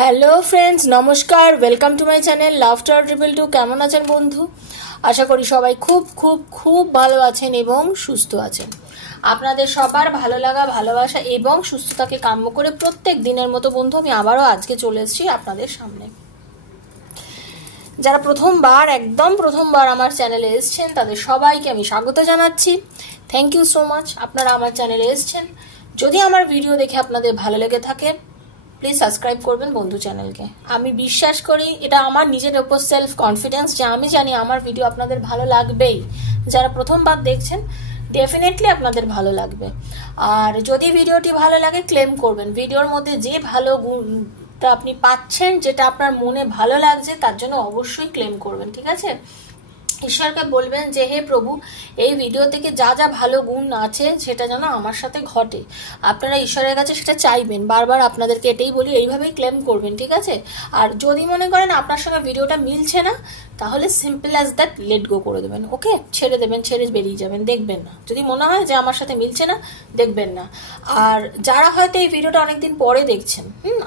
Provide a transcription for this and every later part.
Hello friends, নমস্কার। Welcome to my channel love tower 222। কেমন আছেন বন্ধু? আশা করি সবাই খুব খুব খুব ভালো আছেন এবং সুস্থ আছেন। আপনাদের সবার ভালো লাগা, ভালোবাসা এবং সুস্থতাকে কাম্য করে প্রত্যেক দিনের মতো বন্ধু আমি আবারও আজকে চলে এসেছি আপনাদের সামনে। যারা একদম প্রথমবার আমার চ্যানেলে এসেছেন তাদের সবাইকে আমি স্বাগত জানাচ্ছি। থ্যাংক ইউ সো মাচ, আপনারা আমার চ্যানেলে এসেছেন। যদি আমার ভিডিও দেখে আপনাদের ভালো লেগে থাকে প্লিজ সাবস্ক্রাইব করবেন বন্ধু চ্যানেলকে। আমি বিশ্বাস করি, এটা আমার নিজের উপর সেলফ কনফিডেন্স, যে আমি জানি আমার ভিডিও আপনাদের ভালো লাগবেই। যারা প্রথমবার দেখছেন ডেফিনেটলি আপনাদের ভালো লাগবে। আর যদি ভিডিওটি ভালো লাগে ক্লেম করবেন। ভিডিওর মধ্যে যে ভালো গুণটা আপনি পাচ্ছেন, যেটা আপনার মনে ভালো লাগছে, তার জন্য অবশ্যই ক্লেম করবেন, ঠিক আছে? ঈশ্বরকে বলবেন যে হে প্রভু, এই ভিডিও থেকে যা যা ভালো গুণ আছে সেটা যেন আমার সাথে ঘটে। আপনারা ঈশ্বরের কাছে সেটা চাইবেন, বারবার আপনাদেরকে এটাই বলি, এইভাবেই ক্লেম করবেন, ঠিক আছে? আর যদি মনে করেন আপনার সঙ্গে ভিডিওটা মিলছে না, তাহলে simple as that let go করে দেবেন। ওকে, ছেড়ে দেবেন, ছেড়ে বেরিয়ে যাবেন, দেখবেন না। যদি মনে হয় যে আমার সাথে মিলছে না, দেখবেন না। আর যারা হয়তো এই ভিডিওটা অনেকদিন পরে দেখছেন,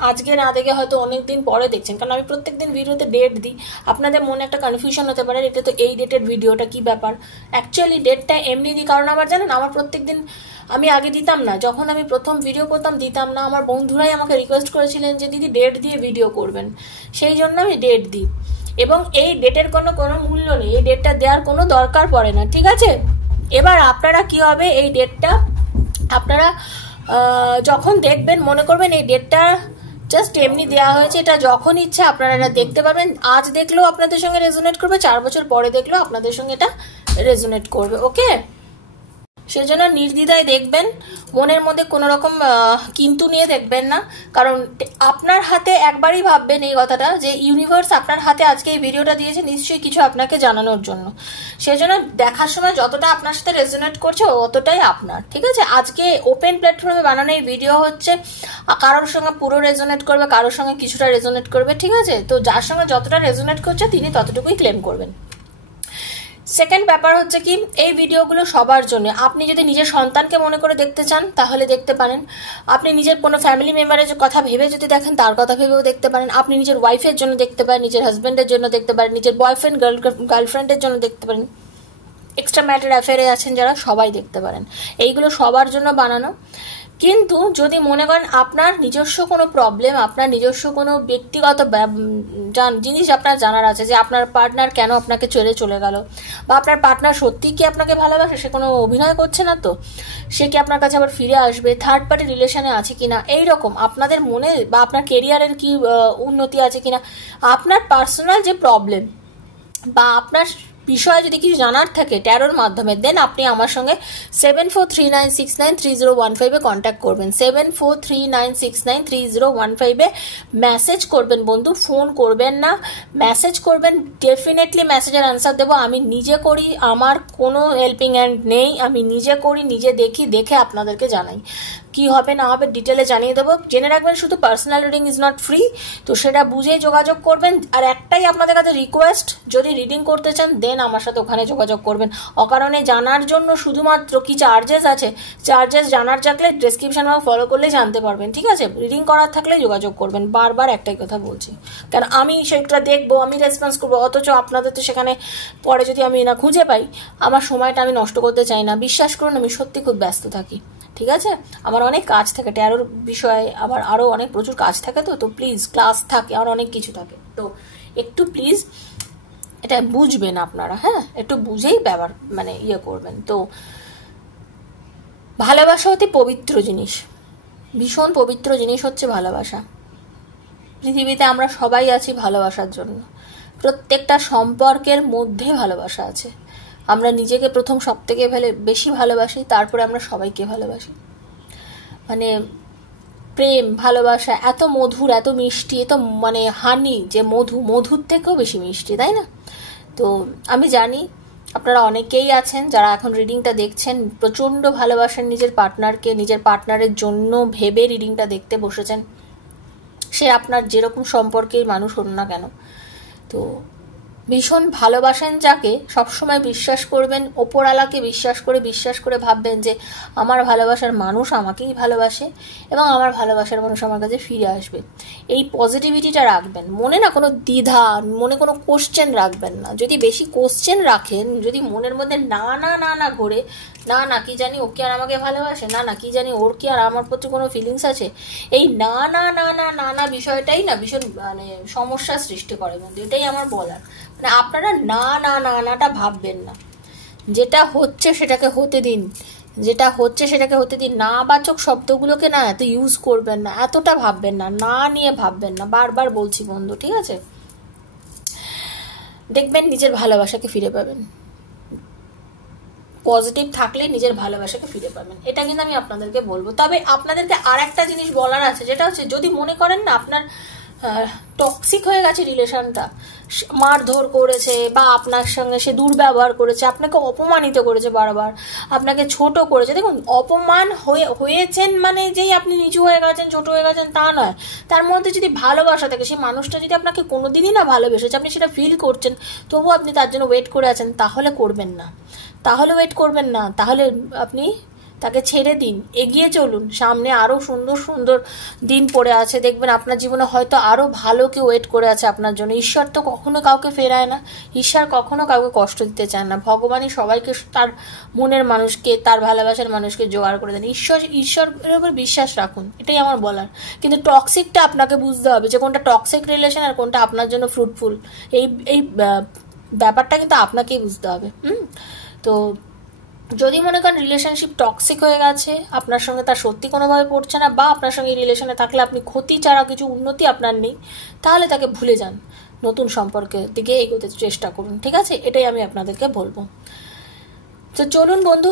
আজকে না দেখে হয়তো অনেকদিন পরে দেখছেন, কারণ আমি প্রত্যেকদিন ভিডিওতে ডেট দিই। আপনাদের মনে একটা কনফিউশন হতে পারে, এটা তো এই ডেটের ভিডিওটা, কি ব্যাপার? অ্যাকচুয়ালি ডেটটা এমনি দিই কারণ আবার জানেন, আমার প্রত্যেকদিন আমি আগে দিতাম না, যখন আমি প্রথম ভিডিও করতাম দিতাম না। আমার বন্ধুরাই আমাকে রিকোয়েস্ট করেছিলেন যে দিদি ডেট দিয়ে ভিডিও করবেন, সেই জন্য আমি ডেট দিই। এবং এই ডেটের কোনো মূল্য নেই, এই ডেটটা দেওয়ার কোনো দরকার পড়ে না, ঠিক আছে? এবার আপনারা কি হবে, এই ডেটটা আপনারা যখন দেখবেন মনে করবেন এই ডেটটা জাস্ট এমনি দেওয়া হয়েছে, এটা যখন ইচ্ছা আপনারা এটা দেখতে পারবেন। আজ দেখলেও আপনাদের সঙ্গে রেজোনেট করবে, 4 বছর পরে দেখলেও আপনাদের সঙ্গে এটা রেজোনেট করবে। ওকে, সেজন্য নির্দ্বিধায় দেখবেন, মনের মধ্যে কোনো রকম কিন্তু নিয়ে দেখবেন না। কারণ আপনার হাতে একবারই ভাববেন এই কথাটা, যে ইউনিভার্স আপনার হাতে আজকে এই ভিডিওটা দিয়েছে নিশ্চয়ই কিছু আপনাকে জানানোর জন্য। সেজন্য দেখার সময় যতটা আপনার সাথে রেজোনেট করছে অতটাই আপনার, ঠিক আছে? আজকে ওপেন প্ল্যাটফর্মে বানানো এই ভিডিও হচ্ছে, কারোর সঙ্গে পুরো রেজোনেট করবে, কারোর সঙ্গে কিছুটা রেজোনেট করবে, ঠিক আছে? তো যার সঙ্গে যতটা রেজোনেট করছে তিনি ততটুকুই ক্লেম করবেন। সেকেন্ড ব্যাপার হচ্ছে কি, এই ভিডিওগুলো সবার জন্য। আপনি যদি নিজের সন্তানকে মনে করে দেখতে চান তাহলে দেখতে পারেন। আপনি নিজের কোনো ফ্যামিলি মেম্বারের কথা ভেবে যদি দেখেন তার কথা ভেবেও দেখতে পারেন। আপনি নিজের ওয়াইফের জন্য দেখতে পারেন, নিজের হাজব্যান্ডের জন্য দেখতে পারেন, নিজের বয়ফ্রেন্ড গার্লফ্রেন্ডের জন্য দেখতে পারেন, এক্সট্রা ম্যাটার অ্যাফেয়ারে আছেন যারা, সবাই দেখতে পারেন। এইগুলো সবার জন্য বানানো। কিন্তু যদি মনে করেন আপনার নিজস্ব কোনো প্রবলেম, আপনার নিজস্ব কোনো ব্যক্তিগত জিনিস আপনার জানার আছে, যে আপনার পার্টনার কেন আপনাকে ছেড়ে চলে গেল, বা আপনার পার্টনার সত্যিই কি আপনাকে ভালোবাসে, সে কোনো অভিনয় করছে না তো, সে কি আপনার কাছে আবার ফিরে আসবে, থার্ড পার্টি রিলেশনে আছে কিনা, এইরকম আপনাদের মনে, বা আপনার কেরিয়ারের কি উন্নতি আছে কিনা, আপনার পার্সোনাল যে প্রবলেম বা আপনার বিষয়ে যদি কিছু জানার থাকে ট্যারোর মাধ্যমে, দেন আপনি আমার সঙ্গে 7439693015 কন্ট্যাক্ট করবেন। 7439693015 মেসেজ করবেন বন্ধু, ফোন করবেন না, মেসেজ করবেন। ডেফিনেটলি মেসেজের অ্যান্সার দেবো। আমি নিজে করি, আমার কোনো হেল্পিং হ্যান্ড নেই, আমি নিজে করি, নিজে দেখি, দেখে আপনাদেরকে জানাই। কি হবে না হবে ডিটেলে জানিয়ে দেবো। জেনে রাখবেন শুধু personal reading is not free, তো সেটা বুঝেই যোগাযোগ করবেন। আর একটাই আপনাদের কাছে রিকোয়েস্ট, যদি রিডিং করতে চান দেন আমার সাথে ওখানে যোগাযোগ করবেন। অকারণে জানার জন্য শুধুমাত্র কি চার্জেস আছে, চার্জেস জানার থাকলে ডেসক্রিপশন ফলো করলেই জানতে পারবেন, ঠিক আছে? রিডিং করার থাকলে যোগাযোগ করবেন। বারবার একটাই কথা বলছি, কারণ আমি সেটা দেখবো, আমি রেসপন্স করবো, অথচ আপনাদের তো সেখানে পরে যদি আমি না খুঁজে পাই, আমার সময়টা আমি নষ্ট করতে চাই না। বিশ্বাস করুন, আমি সত্যি খুব ব্যস্ত থাকি, ঠিক আছে? আমার অনেক কাজ থাকে ট্যারোর বিষয়ে, আবার আরও অনেক প্রচুর কাজ থাকে, তো প্লিজ ক্লাস থাকে, আর অনেক কিছু থাকে, তো একটু প্লিজ এটা বুঝবেন আপনারা, হ্যাঁ? একটু বুঝেই ব্যাপার করবেন। তো ভালোবাসা অতি পবিত্র জিনিস, ভীষণ পবিত্র জিনিস হচ্ছে ভালোবাসা। পৃথিবীতে আমরা সবাই আছি ভালোবাসার জন্য। প্রত্যেকটা সম্পর্কের মধ্যে ভালোবাসা আছে। আমরা নিজেকে প্রথম সব থেকে বেশি ভালোবাসি, তারপরে আমরা সবাইকে ভালোবাসি। প্রেম, ভালোবাসা এত মধুর, এত মিষ্টি, এত হানি, যে মধুর থেকেও বেশি মিষ্টি, তাই না? তো আমি জানি আপনারা অনেকেই আছেন যারা এখন রিডিংটা দেখছেন, প্রচণ্ড ভালোবাসেন নিজের পার্টনারকে, নিজের পার্টনারের জন্য ভেবে রিডিংটা দেখতে বসেছেন। সে আপনার যেরকম সম্পর্কের মানুষ হন না কেন, তো ভীষণ ভালোবাসেন যাকে সবসময় বিশ্বাস করবেন, ওপরওয়ালাকে বিশ্বাস করে ভাববেন যে আমার ভালোবাসার মানুষ আমাকেই ভালোবাসে এবং আমার ভালোবাসার মানুষ আমার কাছে ফিরে আসবে। এই পজিটিভিটিটা রাখবেন মনে, না কোনো দ্বিধা মনে, কোনো কোশ্চেন রাখবেন না। যদি বেশি কোশ্চেন রাখেন, যদি মনের মধ্যে না না না না ঘোরে, না না কি জানি ও কি আর আমাকে ভালোবাসে, না না কি জানি ওর কি আর আমার প্রতি কোনো ফিলিংস আছে, এই না না না না না না বিষয়টাই না ভীষণ মানে সমস্যার সৃষ্টি করে বন্ধু। এটাই আমার বলার, মানে আপনারা না না না নাটা ভাববেন না। যেটা হচ্ছে সেটাকে হতে দিন, যেটা হচ্ছে সেটাকে হতে দিন। না বাচক শব্দগুলোকে না এত ইউজ করবেন না, এতটা ভাববেন না, না নিয়ে ভাববেন না, বারবার বলছি বন্ধু, ঠিক আছে? দেখবেন নিজের ভালোবাসাকে ফিরে পাবেন। পজিটিভ থাকলে নিজের ভালোবাসাকে ফিরে পাবেন, এটা কিন্তু আমি আপনাদেরকে বলবো। তবে আপনাদেরকে আর একটা জিনিস বলার আছে, যেটা হচ্ছে যদি মনে করেন না আপনার টক্সিক হয়ে গেছে রিলেশনটা, মারধর করেছে বা আপনার সঙ্গে সে দুর্ব্যবহার করেছে, আপনাকে অপমানিত করেছে বারবার, আপনাকে ছোট করেছে, দেখুন অপমান হয়েছেন মানে যেই আপনি নিচু হয়ে গেছেন, ছোট হয়ে গেছেন তা নয়। তার মধ্যে যদি ভালোবাসা থাকে, সেই মানুষটা যদি আপনাকে কোনোদিনই না ভালোবেসেছে, আপনি সেটা ফিল করছেন, তবুও আপনি তার জন্য ওয়েট করে আছেন, তাহলে করবেন না, তাহলে ওয়েট করবেন না, তাহলে আপনি তাকে ছেড়ে দিন, এগিয়ে চলুন। সামনে আরও সুন্দর সুন্দর দিন পড়ে আছে, দেখবেন আপনার জীবনে হয়তো আরও ভালো কেউ ওয়েট করে আছে আপনার জন্য। ঈশ্বর তো কখনো কাউকে ফেরায় না, ঈশ্বর কখনো কাউকে কষ্ট দিতে চান না। ভগবানই সবাইকে তার মনের মানুষকে, তার ভালোবাসার মানুষকে জোগাড় করে দেন। ঈশ্বরের উপর বিশ্বাস রাখুন, এটাই আমার বলার। কিন্তু টক্সিকটা আপনাকে বুঝতে হবে যে কোনটা টক্সিক রিলেশন আর কোনটা আপনার জন্য ফ্রুটফুল, এই ব্যাপারটা কিন্তু আপনাকেই বুঝতে হবে। তো যদি মনে করেন রিলেশনশিপ টক্সিক হয়ে গেছে, আপনার সঙ্গে তার সত্যি কোনোভাবে পড়ছে না, বা আপনার সঙ্গে রিলেশনে থাকলে আপনি ক্ষতি ছাড়া কিছু উন্নতি আপনার নেই, তাহলে তাকে ভুলে যান, নতুন সম্পর্কের দিকে এগোতে চেষ্টা করুন, ঠিক আছে? এটাই আমি আপনাদেরকে বলবো। তো চলুন বন্ধু,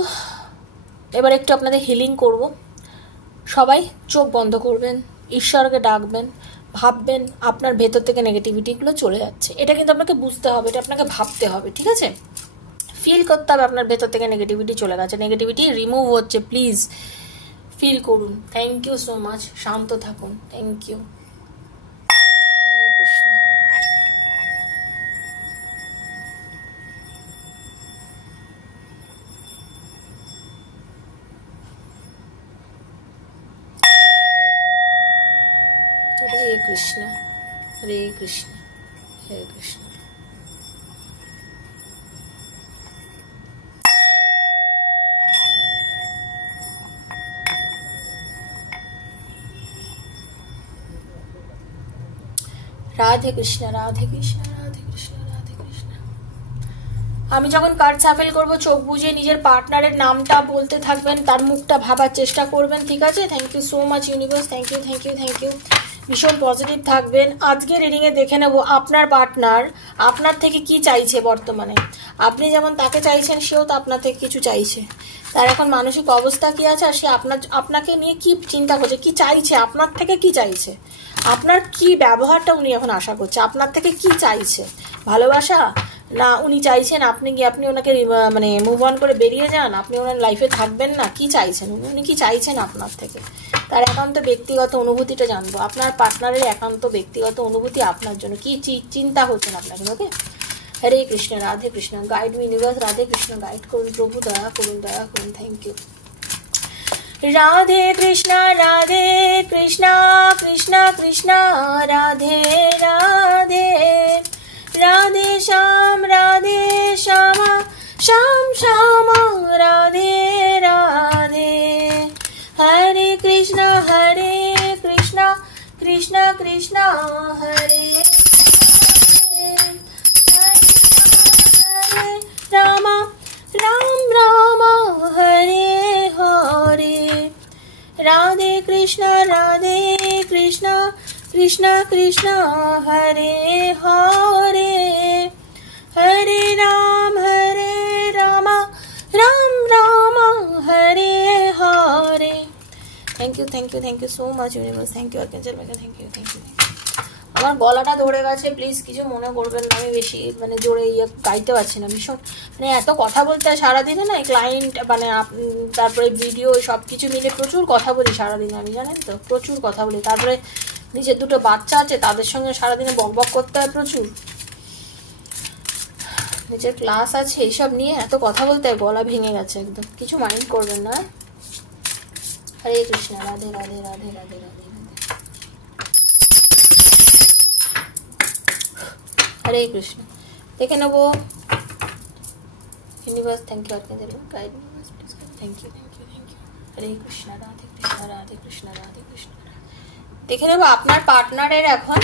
এবার একটু আপনাদের হিলিং করব। সবাই চোখ বন্ধ করবেন, ঈশ্বরকে ডাকবেন, ভাববেন আপনার ভেতর থেকে নেগেটিভিটিগুলো চলে যাচ্ছে। এটা কিন্তু আপনাকে বুঝতে হবে, এটা আপনাকে ভাবতে হবে, ঠিক আছে? ফিল করতে হবে আপনার ভেতর থেকে নেগেটিভিটি চলে গেছে, নেগেটিভিটি রিমুভ হচ্ছে, প্লিজ ফিল করুন। থ্যাংক ইউ সো মাচ, শান্ত থাকুন, থ্যাংক ইউ। হরে কৃষ্ণ। হরে কৃষ্ণ, হরে কৃষ্ণ, হরে কৃষ্ণ। রাধে কৃষ্ণ, রাধে কৃষ্ণ, রাধে কৃষ্ণ, রাধে কৃষ্ণ। আমি যখন কার্ড সাফেল করবো, চোখ বুঝে নিজের পার্টনারের নামটা বলতে থাকবেন, তার মুখটা ভাবার চেষ্টা করবেন, ঠিক আছে? Thank you so much universe, thank you, thank you, thank you. ভীষণ পজিটিভ থাকবেন। আজকে রিডিংয়ে দেখে নেব আপনার পার্টনার আপনার থেকে কি চাইছে বর্তমানে। আপনি যেমন তাকে চাইছেন, সেও তো আপনার থেকে কিছু চাইছে। তার এখন মানসিক অবস্থা কি আছে, আর সে আপনাকে নিয়ে কি চিন্তা করছে, কি চাইছে, আপনার থেকে কি চাইছে, আপনার কি ব্যবহারটা উনি এখন আশা করছে, আপনার থেকে কি চাইছে, ভালোবাসা, না উনি চাইছেন আপনি ওনাকে মানে মুভ অন করে বেরিয়ে যান, আপনি ওনার লাইফে থাকবেন না, কি চাইছেন উনি কি চাইছেন আপনার থেকে? তার একান্ত ব্যক্তিগত অনুভূতিটা জানবো, আপনার পার্টনারের একান্ত ব্যক্তিগত অনুভূতি আপনার জন্য কি চিন্তা হচ্ছেন আপনাকে। Okay, Hare Krishna, Radhe Krishna. Guide universe, Radhe Krishna, guide করুন প্রভু, দয়া করুন, দয়া করুন, thank you. Radhe Krishna, Radhe Krishna, Krishna Krishna Radhe Radhe, Radhe Shyam, Radhe Shyama, Shyam Shyama, Radhe Radhe. Hare Krishna, Krishna Krishna, Hare Hare, Ram Ram Ram, Hare Hare. Radhe Krishna, Krishna Krishna, Hare Hare, Hare Ram Ram, Ram Ram, Hare Hare. Thank you so much universe, thank you archangel Megha, thank you. আমার গলাটা ধরে গেছে, প্লিজ কিছু মনে করবেন না, আমি বেশি মানে জোরে গাইতে পারছি না, ভীষণ মানে এত কথা বলতে হয় সারাদিনে না, ক্লায়েন্ট মানে তারপরে ভিডিও সব কিছু মিলে প্রচুর কথা বলি সারাদিনে, আমি জানেন তো প্রচুর কথা বলি। তারপরে নিজের দুটো বাচ্চা আছে, তাদের সঙ্গে সারাদিনে বকবক করতে হয় প্রচুর। নিজের ক্লাস আছে, এইসব নিয়ে এত কথা বলতে গলা ভেঙে গেছে একদম। কিছু মাইন্ড করবেন না। হরে কৃষ্ণ, রাধে রাধে রাধে রাধে রাধে হরে কৃষ্ণ। দেখে নেবো universe. Thank you archangel guide. Thank you thank you thank you. Hare Krishna, Radhe Krishna, Radhe Krishna, Radhe Krishna. দেখে নেবো আপনার পার্টনারের এখন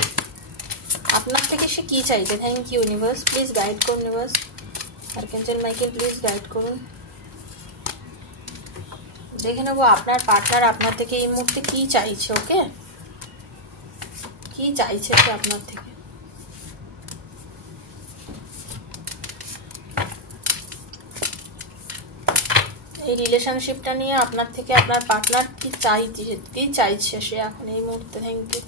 আপনার থেকে সে কি চাইছে। Thank you universe, please guide করুন universe. Archangel Michael please guide করুন। দেখে নেবো আপনার পার্টনার আপনার থেকে এই মুহূর্তে কি চাইছে। ওকে, কি চাইছে সে আপনার থেকে। এই রিলেশনশিপটা নিয়ে আপনার থেকে আপনার পার্টনার কি চাইছে সে এখন এই মুহূর্তে। Thank you.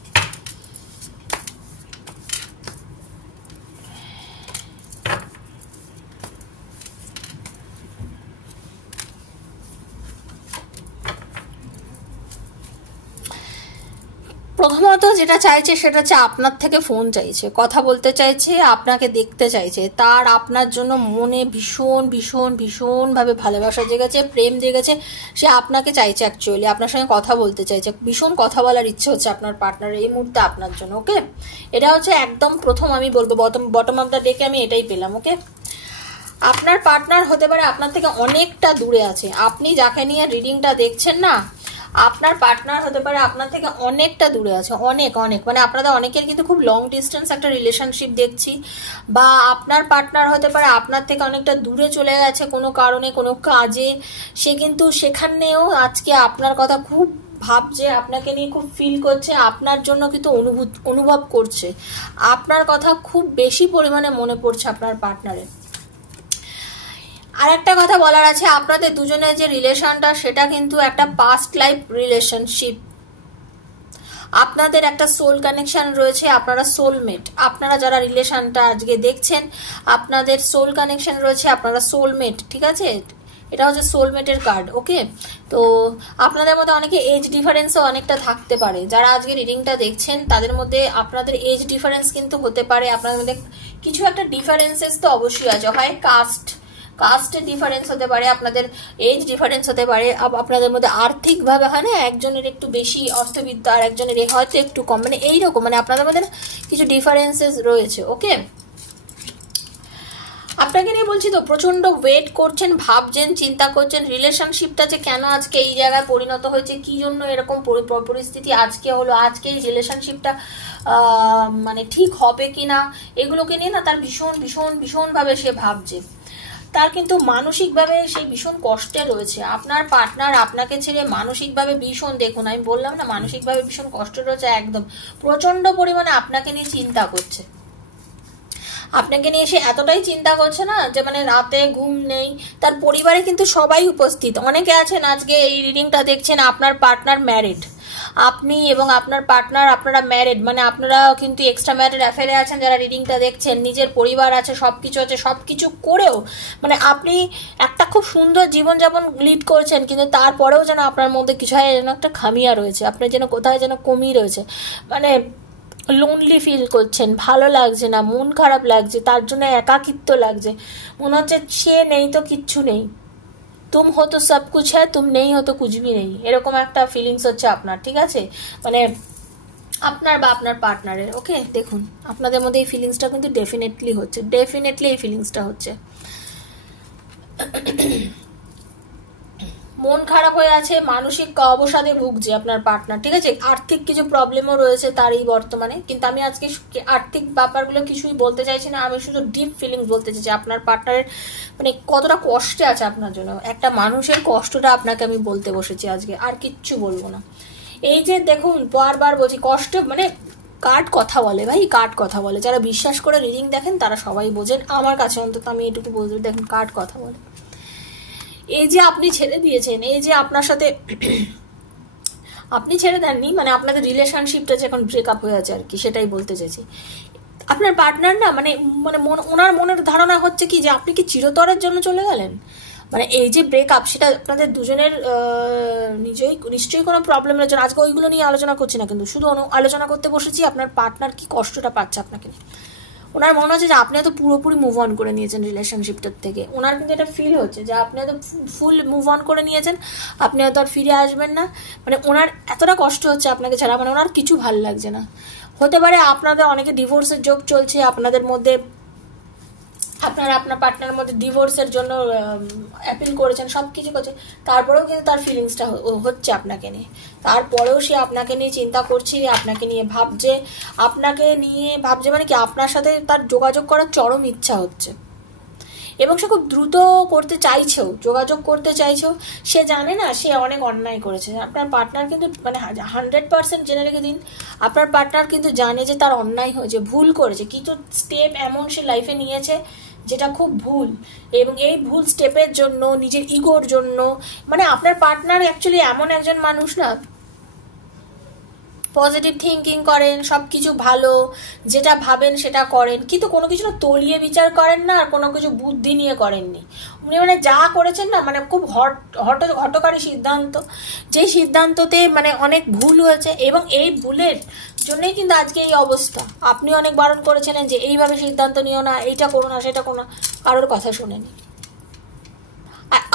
প্রথমত যেটা চাইছে সেটা হচ্ছে আপনার থেকে ফোন চাইছে, কথা বলতে চাইছে, আপনাকে দেখতে চাইছে। তার আপনার জন্য মনে ভীষণ ভীষণ ভীষণভাবে ভালোবাসা জেগেছে, প্রেম জেগেছে। সে আপনাকে চাইছে, অ্যাকচুয়ালি আপনার সঙ্গে কথা বলতে চাইছে, ভীষণ কথা বলার ইচ্ছে হচ্ছে আপনার পার্টনারের এই মুহূর্তে আপনার জন্য। ওকে, এটা হচ্ছে একদম প্রথম আমি বলবো বটম অফ দ্য ডেকে আমি এটাই পেলাম। ওকে, আপনার পার্টনার হতে পারে আপনার থেকে অনেকটা দূরে আছে। আপনি যাকে নিয়ে রিডিংটা দেখছেন না, আপনার পার্টনার হতে পারে আপনার থেকে অনেকটা দূরে আছে, অনেক অনেক, মানে আপনাদের অনেকের কিন্তু খুব লং ডিস্টেন্স একটা রিলেশনশিপ দেখছি। বা আপনার পার্টনার হতে পারে আপনার থেকে অনেকটা দূরে চলে গেছে কোনো কারণে, কোনো কাজে। সে কিন্তু সেখানেও আজকে আপনার কথা খুব ভাবছে, আপনাকে নিয়ে খুব ফিল করছে, আপনার জন্য কিন্তু অনুভব করছে, আপনার কথা খুব বেশি পরিমাণে মনে পড়ছে আপনার পার্টনারের। আর একটা কথা বলার আছে, আপনাদের দুজনের যে রিলেশনটা সেটা কিন্তু একটা পাস্ট লাইফ রিলেশনশিপ। আপনাদের একটা সোল কানেকশন রয়েছে, আপনারা সোলমেট। আপনারা যারা রিলেশনটা আজকে দেখছেন আপনাদের সোল কানেকশন রয়েছে, আপনারা সোলমেট। ঠিক আছে, এটা হচ্ছে সোলমেটের কার্ড। ওকে, তো আপনাদের মধ্যে অনেকে এজ ডিফারেন্সও অনেকটা থাকতে পারে। যারা আজকে রিডিংটা দেখছেন তাদের মধ্যে আপনাদের এজ ডিফারেন্স কিন্তু হতে পারে। আপনাদের মধ্যে কিছু একটা ডিফারেন্সেস তো অবশ্যই আছে, হয় কাস্টের ডিফারেন্স হতে পারে, আপনাদের এজ ডিফারেন্স হতে পারে, আপনাদের মধ্যে আর্থিকভাবে হয় না, একজনের একটু বেশি অর্থবিদ্যা আর একজনের হয়তো একটু কম, মানে এইরকম, মানে আপনাদের মধ্যে কিছু ডিফারেন্সেস রয়েছে। ওকে, আপনাকে নিয়ে বলছি তো, প্রচন্ড ওয়েট করছেন, ভাবছেন, চিন্তা করছেন রিলেশনশিপটা যে কেন আজকে এই জায়গায় পরিণত হয়েছে, কি জন্য এরকম পরিস্থিতি আজকে হলো, আজকে এই রিলেশনশিপটা মানে ঠিক হবে কিনা, এগুলোকে নিয়ে না তার ভীষণ ভীষণ ভীষণভাবে সে ভাবছে। তার কিন্তু মানসিকভাবে সেই ভীষণ কষ্টে রয়েছে। আপনার পার্টনার আপনাকে ছেড়ে মানসিকভাবে ভীষণ, দেখুন আমি বললাম না, মানসিকভাবে ভীষণ কষ্টে রয়েছে, একদম প্রচন্ড পরিমাণে আপনাকে নিয়ে চিন্তা করছে। আপনাকে নিয়ে এসে এতটাই চিন্তা করছে না যে মানে রাতে ঘুম নেই। তার পরিবারে কিন্তু সবাই উপস্থিত। অনেকে আছেন আজকে এই রিডিংটা দেখছেন, আপনার পার্টনার ম্যারিড, আপনি এবং আপনার পার্টনার আপনারা ম্যারিড, মানে আপনারা কিন্তু এক্সট্রা ম্যারিড অ্যাফেয়ারে আছেন। যারা রিডিংটা দেখছেন নিজের পরিবার আছে, সবকিছু আছে, সবকিছু করেও মানে আপনি একটা খুব সুন্দর জীবনযাপন লিড করছেন, কিন্তু তারপরেও যেন আপনার মধ্যে কিছু যেন একটা খামিয়া রয়েছে, আপনার যেন কোথায় যেন কমি রয়েছে, মানে লোনলি ফিল করছেন, ভালো লাগছে না, মন খারাপ লাগছে, তার জন্য একাকিত্ব লাগছে, মনে হচ্ছে সে নেই তো কিচ্ছু নেই, তুম হো তো সব কুছ হ্যায়, তুম নেই হো তো কুছ ভি নেই, এরকম একটা ফিলিংস হচ্ছে আপনার। ঠিক আছে, মানে আপনার বা আপনার পার্টনারের। ওকে, দেখুন আপনাদের মধ্যে এই ফিলিংসটা কিন্তু ডেফিনেটলি হচ্ছে, ডেফিনেটলি এই ফিলিংসটা হচ্ছে। মন খারাপ হয়ে আছে, মানসিক অবসাদে ভুগছে আপনার পার্টনার। ঠিক আছে, আর্থিক কিছু প্রবলেমও রয়েছে তার এই বর্তমানে, কিন্তু আমি আজকে আর্থিক ব্যাপারগুলো কিছুই বলতে চাইছি না, আমি শুধু ডিপ ফিলিংস বলতে চাইছি। আপনার পার্টনারের মানে কতটা কষ্টে আছে আপনার জন্য, একটা মানুষের কষ্টটা আপনাকে আমি বলতে বসেছি আজকে, আর কিচ্ছু বলবো না। এই যে দেখুন বারবার বলছি কষ্ট, মানে কার্ড কথা বলে ভাই, কার্ড কথা বলে। যারা বিশ্বাস করে রিডিং দেখেন তারা সবাই বোঝেন, আমার কাছে অন্তত আমি এটুকু বলতে, দেখেন কার্ড কথা বলে। এই যে আপনি ছেড়ে দিয়েছেন, এই যে আপনার সাথে আপনি ছেড়ে দেননি, মানে আপনাদের রিলেশনশিপটা যে এখন ব্রেকআপ হয়ে আছে আর কি, সেটাই বলতে চাইছি। আপনার পার্টনার না মানে মানে ওনার মনের ধারণা হচ্ছে কি যে আপনি কি চিরতরের জন্য চলে গেলেন। মানে এই যে ব্রেকআপ সেটা আপনাদের দুজনের নিশ্চয়ই কোনো প্রবলেমের জন্য। আজকে ওইগুলো নিয়ে আলোচনা করছি না, কিন্তু শুধু আলোচনা করতে বসেছি আপনার পার্টনার কি কষ্টটা পাচ্ছে আপনাকে নিয়ে। ওনার মনে হচ্ছে যে আপনি হয়তো পুরোপুরি মুভ অন করে নিয়েছেন রিলেশনশিপটার থেকে। ওনার কিন্তু এটা ফিল হচ্ছে যে আপনি হয়তো ফুল মুভ অন করে নিয়েছেন, আপনি হয়তো আর ফিরে আসবেন না। মানে ওনার এতটা কষ্ট হচ্ছে আপনাকে ছাড়া, মানে ওনার কিছু ভাল লাগছে না। হতে পারে আপনাদের অনেকে ডিভোর্সের যোগ চলছে, আপনাদের মধ্যে আপনারা আপনার পার্টনারের মধ্যে ডিভোর্সের জন্য অ্যাপিল করেছেন, সব কিছু করছেন, তারপরেও কিন্তু তার ফিলিংসটা হচ্ছে আপনাকে নিয়ে। তারপরেও সে আপনাকে নিয়ে চিন্তা করছে, আপনাকে নিয়ে ভাবছে, মানে কি আপনার সাথে তার যোগাযোগ করার চরম ইচ্ছা হচ্ছে, এবং সে খুব দ্রুত করতে চাইছেও, যোগাযোগ করতে চাইছেও। সে জানে না সে অনেক অন্যায় করেছে। আপনার পার্টনার কিন্তু মানে 100% জেনে রেখে দিন, আপনার পার্টনার কিন্তু জানে যে তার অন্যায় হয়েছে, ভুল করেছে, কিছু স্টেপ এমন সে লাইফে নিয়েছে যেটা খুব ভুল, এবং এই ভুল স্টেপের জন্য, নিজের ইগোর জন্য, মানে আপনার পার্টনার অ্যাকচুয়ালি এমন একজন মানুষ না, পজিটিভ থিঙ্কিং করেন, সব কিছু ভালো, যেটা ভাবেন সেটা করেন, কিন্তু কোনো কিছু না তলিয়ে বিচার করেন না, আর কোনো কিছু বুদ্ধি নিয়ে করেননি উনি। মানে যা করেছেন না, মানে খুব হঠকারী সিদ্ধান্ত, যেই সিদ্ধান্ততে মানে অনেক ভুল হয়েছে, এবং এই ভুলের জন্যই কিন্তু আজকে এই অবস্থা। আপনি অনেক বারণ করেছিলেন যে এইভাবে সিদ্ধান্ত নিও না, এইটা করো না, সেটা করো না, কারোর কথা শুনেনি।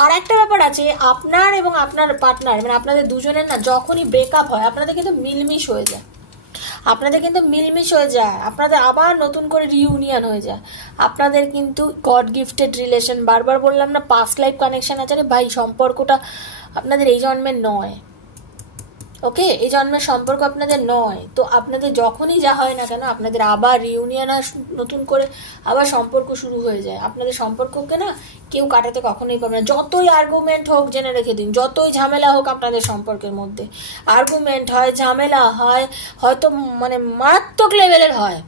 আর একটা ব্যাপার আছে, আপনার এবং আপনার পার্টনার মানে আপনাদের দুজনের না যখনই ব্রেকআপ হয়, আপনাদের কিন্তু মিলমিশ হয়ে যায়, আপনাদের আবার নতুন করে রিইউনিয়ন হয়ে যায়। আপনাদের কিন্তু গড গিফটেড রিলেশন, বারবার বললাম না, পাস্ট লাইফ কানেকশন আছে রে ভাই। সম্পর্কটা আপনাদের এই জন্মের নয়, ওকে, এই জন্মের সম্পর্ক আপনাদের নয়। তো আপনাদের যখনই যা হয় না কেন, আপনাদের আবার রিউনিয়ন, নতুন করে আবার সম্পর্ক শুরু হয়ে যায়। আপনাদের সম্পর্ককে না কেউ কাটাতে কখনোই পারবে না, যতই আর্গুমেন্ট হোক, জেনে রেখে দিন, যতই ঝামেলা হোক আপনাদের সম্পর্কের মধ্যে, আর্গুমেন্ট হয়, ঝামেলা হয়, হয়তো মানে মারাত্মক লেভেলের হয়,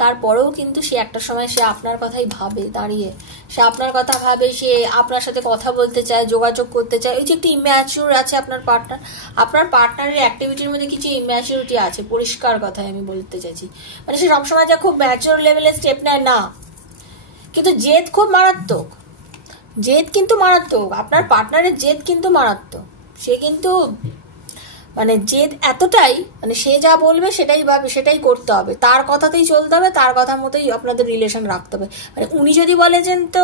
তারপরেও কিন্তু সে একটা সময় সে আপনার কথাই ভাবে, দাঁড়িয়ে সে আপনার কথা ভাবে, সে আপনার সাথে কথা বলতে চায়, যোগাযোগ করতে চায়। ওই যে একটু ইম্যাচিউর আছে আপনার পার্টনারের অ্যাক্টিভিটির মধ্যে কিছু ইম্যাচিউরিটি আছে, পরিষ্কার কথায় আমি বলতে চাইছি। মানে সে সবসময় যা খুব ম্যাচিউর লেভেলের স্টেপ নেয় না, কিন্তু জেদ খুব মারাত্মক, আপনার পার্টনারের জেদ কিন্তু মারাত্মক। সে কিন্তু মানে জেদ এতটাই, মানে সে যা বলবে সেটাই ভাবে, সেটাই করতে হবে, তার কথাতেই চলতে হবে, তার কথা মতোই আপনাদের রিলেশন রাখতে হবে। মানে উনি যদি বলেছেন তো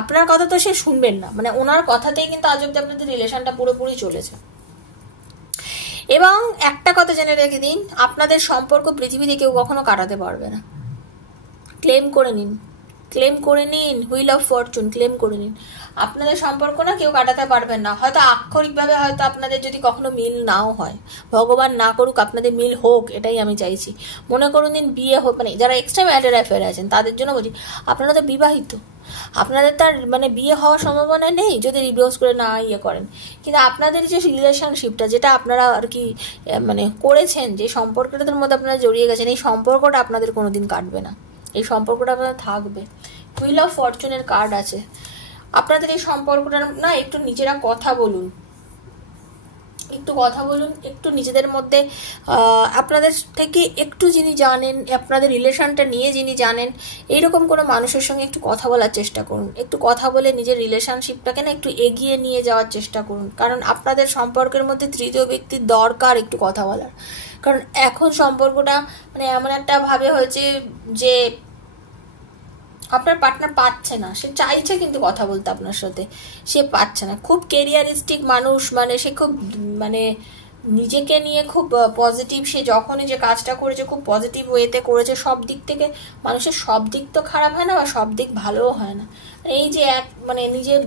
আপনার কথা তো সে শুনবেন না, মানে ওনার কথাতেই কিন্তু আজ অব্দি আপনাদের রিলেশনটা পুরোপুরি চলেছে। এবং একটা কথা জেনে রেখে দিন, আপনাদের সম্পর্ক পৃথিবীতে কেউ কখনো কাটাতে পারবে না। ক্লেম করে নিন, হুইল অফ ফরচুন ক্লেম করে নিন। আপনাদের সম্পর্ক না কেউ কাটাতে পারবেন না। হয়তো আক্ষরিকভাবে হয়তো আপনাদের যদি কখনো মিল নাও হয়, ভগবান না করুক আপনাদের মিল হোক, এটাই আমি চাইছি। মনে করুন দিন বিয়ে হোক, মানে যারা এক্সট্রা ম্যারিড অ্যাফেয়ারে আছেন তাদের জন্য বলছি, আপনারা তো বিবাহিত, আপনাদের তার মানে বিয়ে হওয়ার সম্ভাবনা নেই যদি ডিভোর্স করে না করেন। কিন্তু আপনাদের যে রিলেশনশিপটা, যেটা আপনারা আর কি মানে করেছেন, যে সম্পর্কটার মধ্যে আপনারা জড়িয়ে গেছেন, এই সম্পর্কটা আপনাদের কোনোদিন কাটবে না, এই সম্পর্কটা আপনাদের থাকবে। হুইল অফ ফরচুনের কার্ড আছে। আপনাদের এই সম্পর্কটার না একটু নিজেরা কথা বলুন, একটু নিজেদের মধ্যে আপনাদের থেকে একটু যিনি জানেন, আপনাদের রিলেশনটা নিয়ে যিনি জানেন, এইরকম কোনো মানুষের সঙ্গে একটু কথা বলার চেষ্টা করুন। একটু কথা বলে নিজের রিলেশনশিপটাকে না একটু এগিয়ে নিয়ে যাওয়ার চেষ্টা করুন, কারণ আপনাদের সম্পর্কের মধ্যে তৃতীয় ব্যক্তির দরকার একটু কথা বলার। কারণ এখন সম্পর্কটা মানে এমন একটা ভাবে হয়েছে যে আপনার পার্টনার পাচ্ছে না, সে চাইছে কিন্তু কথা বলতে আপনার সাথে, সে পাচ্ছে না। খুব কেরিয়ারিস্টিক মানুষ, মানে সে খুব মানে নিজেকে নিয়ে খুব পজিটিভ, সে যখনই যে কাজটা করেছে খুব পজিটিভ ওয়েতে করেছে। সব দিক থেকে মানুষের সব দিক তো খারাপ হয় না, বা সব দিক ভালোও হয় না। এই যে এক মানে নিজের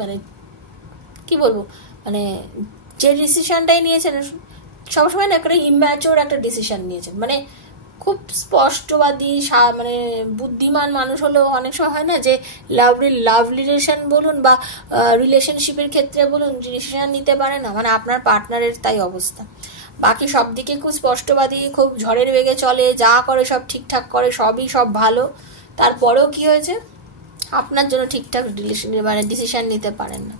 মানে কি বলবো, মানে যে ডিসিশনটাই নিয়েছেন সবসময় না একটা ইম্যাচিওর একটা ডিসিশন নিয়েছেন। মানে খুব স্পষ্টবাদী, মানে বুদ্ধিমান মানুষ হলেও অনেক সময় হয় না যে লাভ রিলেশন বলুন বা রিলেশনশিপের ক্ষেত্রে বলুন, ডিসিশন নিতে পারে না। মানে আপনার পার্টনারের তাই অবস্থা। বাকি সব দিকে খুব স্পষ্টবাদী, খুব ঝড়ের বেগে চলে, যা করে সব ঠিকঠাক করে, সব ভালো। তারপরেও কি হয়েছে, আপনার জন্য ঠিকঠাক মানে ডিসিশন নিতে পারেন না।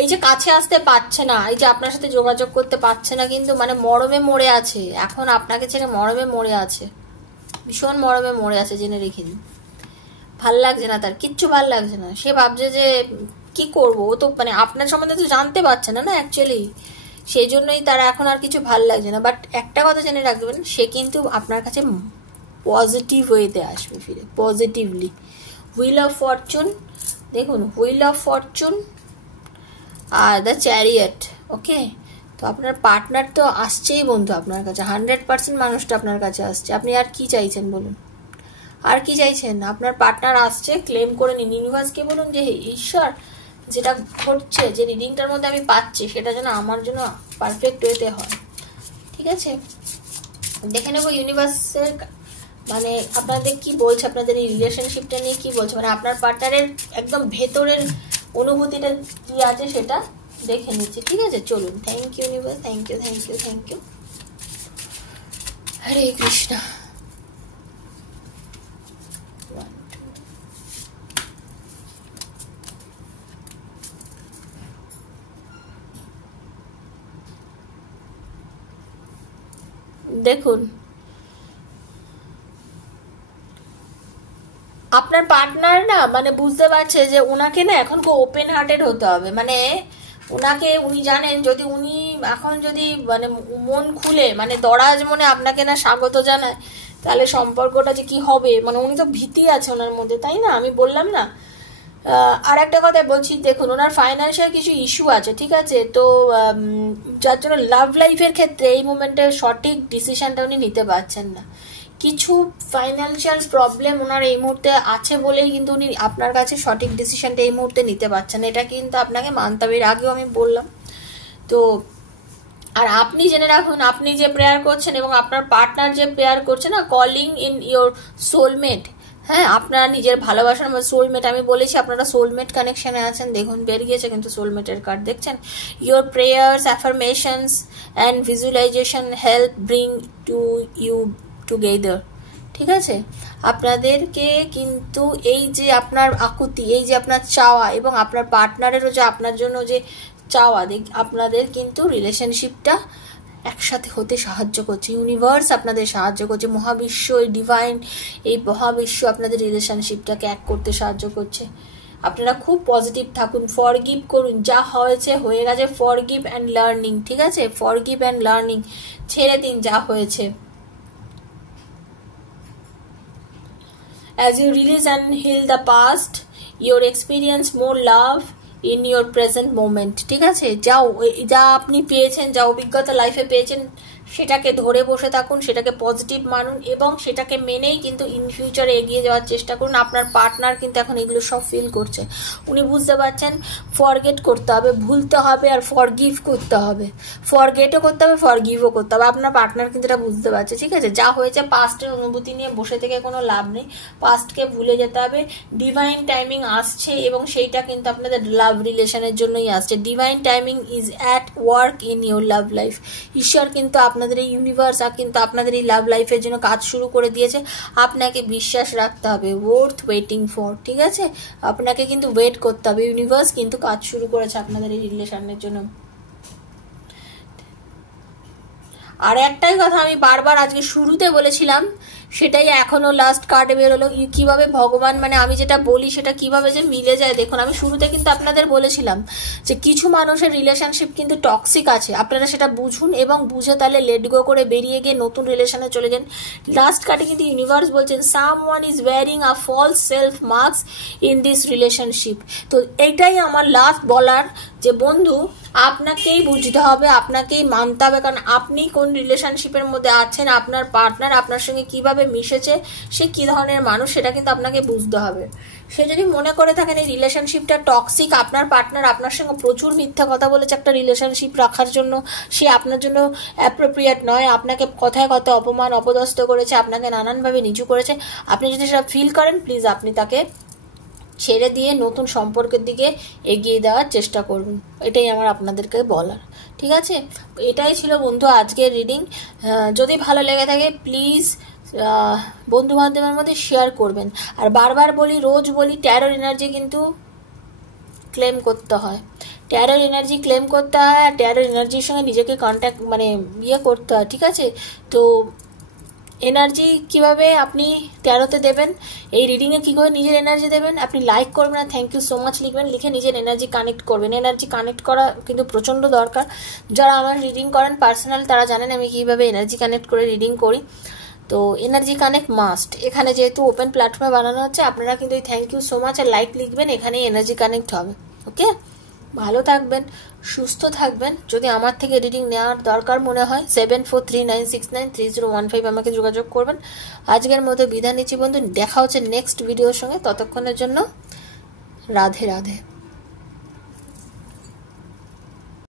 এই যে কাছে আসতে পারছে না, এই যে আপনার সাথে যোগাযোগ করতে পারছে না, কিন্তু মানে মরমে মরে আছে, এখন আপনাকে ছেড়ে মরমে মরে আছে, ভীষণ মরমে মরে আছে, জেনে রেখে দিন। ভাল লাগছে না, তার কিচ্ছু ভাল লাগছে না। সে ভাবছে যে কি করবো, ও তো মানে আপনার সম্বন্ধে তো জানতে পারছে না অ্যাকচুয়ালি, সেই জন্যই তার এখন আর কিছু ভাল লাগছে না। বাট একটা কথা জেনে রাখবেন, সে কিন্তু আপনার কাছে পজিটিভ ওয়েতে আসবে, ফিরে পজিটিভলি। হুইল অফ ফরচুন, দেখুন হুইল অফ ফরচুন আর দ্য চ্যারিয়ট। ওকে, তো আপনার পার্টনার তো আসছেই বন্ধু আপনার কাছে, 100% মানুষটা আপনার কাছে আসছে। আপনি আর কি চাইছেন বলুন, আর কি চাইছেন? আপনার পার্টনার আসছে, ক্লেম করে নিন। ইউনিভার্সকে বলুন যে ঈশ্বর, যেটা ঘটছে, যে রিডিংটার মধ্যে আমি পাচ্ছি, সেটা যেন আমার জন্য পারফেক্ট ওয়েতে হয়। ঠিক আছে, দেখে নেবো ইউনিভার্সের মানে আপনাদের কি বলছে, আপনাদের এই রিলেশনশিপটা নিয়ে কি বলছে, মানে আপনার পার্টনারের একদম ভেতরের অনুভূতিটা কি আছে সেটা দেখে নিচ্ছি। ঠিক আছে, চলুন। Thank you universe, thank you, thank you, thank you. Hare Krishna. দেখুন আপনার পার্টনার না মানে বুঝতে পারছে যে ওনাকে না এখন খুব ওপেন হার্টেড হতে হবে। মানে ওনাকে, উনি জানেন যদি উনি এখন যদি মানে মন খুলে মানে দরাজ মনে আপনাকে না স্বাগত জানায়, তাহলে সম্পর্কটা যে কি হবে, মানে উনি তো ভীতি আছে ওনার মধ্যে, তাই না? আমি বললাম না। আর একটা কথা বলছি, দেখুন ওনার ফাইন্যান্সিয়াল কিছু ইস্যু আছে। ঠিক আছে, তো যার জন্য লাভ লাইফের ক্ষেত্রে এই মুমেন্টে সঠিক ডিসিশনটা উনি নিতে পারছেন না। কিছু ফাইন্যান্সিয়াল প্রবলেম ওনার এই মুহূর্তে আছে বলেই কিন্তু উনি আপনার কাছে সঠিক ডিসিশনটা এই মুহূর্তে নিতে পারছেন। এটা কিন্তু আপনাকে মানতে হবে, এর আগেও আমি বললাম। তো আর আপনি জেনে রাখুন, আপনি যে প্রেয়ার করছেন এবং আপনার পার্টনার যে প্রেয়ার করছে না, কলিং ইন ইয়োর সোলমেট। হ্যাঁ, আপনার নিজের ভালোবাসার সোলমেট, আমি বলেছি আপনারা সোলমেট কানেকশনে আছেন। দেখুন বেরিয়েছে কিন্তু সোলমেটের কার্ড, দেখছেন? Your prayers, affirmations and visualisation help bring to you together. ঠিক আছে, আপনাদেরকে কিন্তু এই যে আপনার আকুতি, এই যে আপনার চাওয়া এবং আপনার পার্টনারেরও যে আপনার জন্য যে চাওয়া, আপনাদের কিন্তু রিলেশনশিপটা একসাথে হতে সাহায্য করছে। ইউনিভার্স আপনাদের সাহায্য করছে, মহাবিশ্ব, এই ডিভাইন, এই মহাবিশ্ব আপনাদের রিলেশনশিপটাকে এক করতে সাহায্য করছে। আপনারা খুব পজিটিভ থাকুন, ফরগিভ করুন, যা হয়েছে হয়ে গেছে। Forgive and learning. ঠিক আছে, ফরগিভ অ্যান্ড লার্নিং, ছেড়ে দিন যা হয়েছে। As you release and heal the past, you experience more love in your present moment. ঠিক আছে, যা আপনি পেয়েছেন, যা অভিজ্ঞতা লাইফে পেয়েছেন, সেটাকে ধরে বসে থাকুন, সেটাকে পজিটিভ মানুন এবং সেটাকে মেনেই কিন্তু ইন ফিউচারে এগিয়ে যাওয়ার চেষ্টা করুন। আপনার পার্টনার কিন্তু এখন এগুলো সব ফিল করছে, উনি বুঝতে পারছেন ফরগেট করতে হবে, ভুলতে হবে, আর ফরগিভ করতে হবে। ফরগেটও করতে হবে, ফরগিভও করতে হবে। আপনার পার্টনার কিন্তু এটা বুঝতে পারছে। ঠিক আছে, যা হয়েছে পাস্টের অনুভূতি নিয়ে বসে থেকে কোনো লাভ নেই, পাস্টকে ভুলে যেতে হবে। ডিভাইন টাইমিং আসছে এবং সেইটা কিন্তু আপনাদের লাভ রিলেশনের জন্যই আসছে। Divine timing is at work in your love life. ঈশ্বর কিন্তু আপনাদের এই ইউনিভার্স কিন্তু আপনাদের এই লাভ লাইফের জন্য কাজ শুরু করে দিয়েছে। আপনাকে বিশ্বাস রাখতে হবে, ওয়ার্থ ওয়েটিং ফর। ঠিক আছে, আপনাকে কিন্তু ওয়েট করতে হবে। ইউনিভার্স কিন্তু কাজ শুরু করেছে আপনাদের এই রিলেশনের জন্য। আর একটাই কথা আমি বারবার আজকে শুরুতে বলেছিলাম, সেটাই এখনো লাস্ট কার্ডে বেরোলো, কিভাবে ভগবান মানে আমি যেটা বলি সেটা কিভাবে যে মিলে যায়। দেখুন আমি শুরুতে কিন্তু আপনাদের বলেছিলাম যে কিছু মানুষের রিলেশনশিপ কিন্তু টক্সিক আছে, আপনারা সেটা বুঝুন এবং বুঝে তাহলে লেট গো করে বেরিয়ে গিয়ে নতুন রিলেশনে চলে যান। লাস্ট কার্ডে কিন্তু ইউনিভার্স বলছেন someone is wearing a false self marks in this relationship. তো এইটাই আমার লাস্ট বলার, যে বন্ধু আপনাকেই বুঝতে হবে, আপনাকেই মানতে হবে, কারণ আপনি কোন রিলেশনশিপের মধ্যে আছেন, আপনার পার্টনার আপনার সঙ্গে কিভাবে মিশেছে, সে কি ধরনের মানুষ, সেটা কিন্তু আপনাকে বুঝতে হবে। সে যদি মনে করে থাকেন এই রিলেশনশিপটা টক্সিক, আপনার পার্টনার আপনার সঙ্গে প্রচুর মিথ্যা কথা বলেছে একটা রিলেশনশিপ রাখার জন্য, সে আপনার জন্য অ্যাপ্রোপ্রিয়েট নয়, আপনাকে কথায় কথায় অপমান অপদস্থ করেছে, আপনাকে নানানভাবে নিচু করেছে, আপনি যদি সেটা ফিল করেন, প্লিজ আপনি তাকে ছেড়ে দিয়ে নতুন সম্পর্কের দিকে এগিয়ে দেওয়ার চেষ্টা করুন। এটাই আমার আপনাদেরকে বলার। ঠিক আছে, এটাই ছিল বন্ধু আজকের রিডিং। যদি ভালো লেগে থাকে প্লিজ বন্ধু বান্ধবের মধ্যে শেয়ার করবেন। আর বারবার বলি, রোজ বলি, ট্যারোর এনার্জি কিন্তু ক্লেম করতে হয়, ট্যারোর এনার্জি ক্লেম করতে হয়, আর ট্যারোর এনার্জির সঙ্গে নিজেকে কন্ট্যাক্ট মানে করতে হয়। ঠিক আছে, তো এনার্জি কিভাবে আপনি 13তে দেবেন, এই রিডিংয়ে কী করে নিজের এনার্জি দেবেন, আপনি লাইক করবেন আর থ্যাংক ইউ সো মাচ লিখবেন, লিখে নিজের এনার্জি কানেক্ট করবেন। এনার্জি কানেক্ট করা কিন্তু প্রচণ্ড দরকার। যারা আমার রিডিং করেন পার্সোনাল তারা জানেন আমি কীভাবে এনার্জি কানেক্ট করে রিডিং করি। তো এনার্জি কানেক্ট মাস্ট। এখানে যেহেতু ওপেন প্ল্যাটফর্মে বানানো হচ্ছে, আপনারা কিন্তু এই থ্যাংক ইউ সো মাচ আর লাইক লিখবেন, এখানেই এনার্জি কানেক্ট হবে। ওকে, ভালো থাকবেন, সুস্থ থাকবেন। যদি আমার থেকে রিডিং নেওয়ার দরকার মনে হয় 7439693015 আমাকে যোগাযোগ করবেন। আজকের মতো বিদায় নিচ্ছি বন্ধু, দেখা হচ্ছে নেক্সট ভিডিওর সঙ্গে। ততক্ষণের জন্য রাধে রাধে।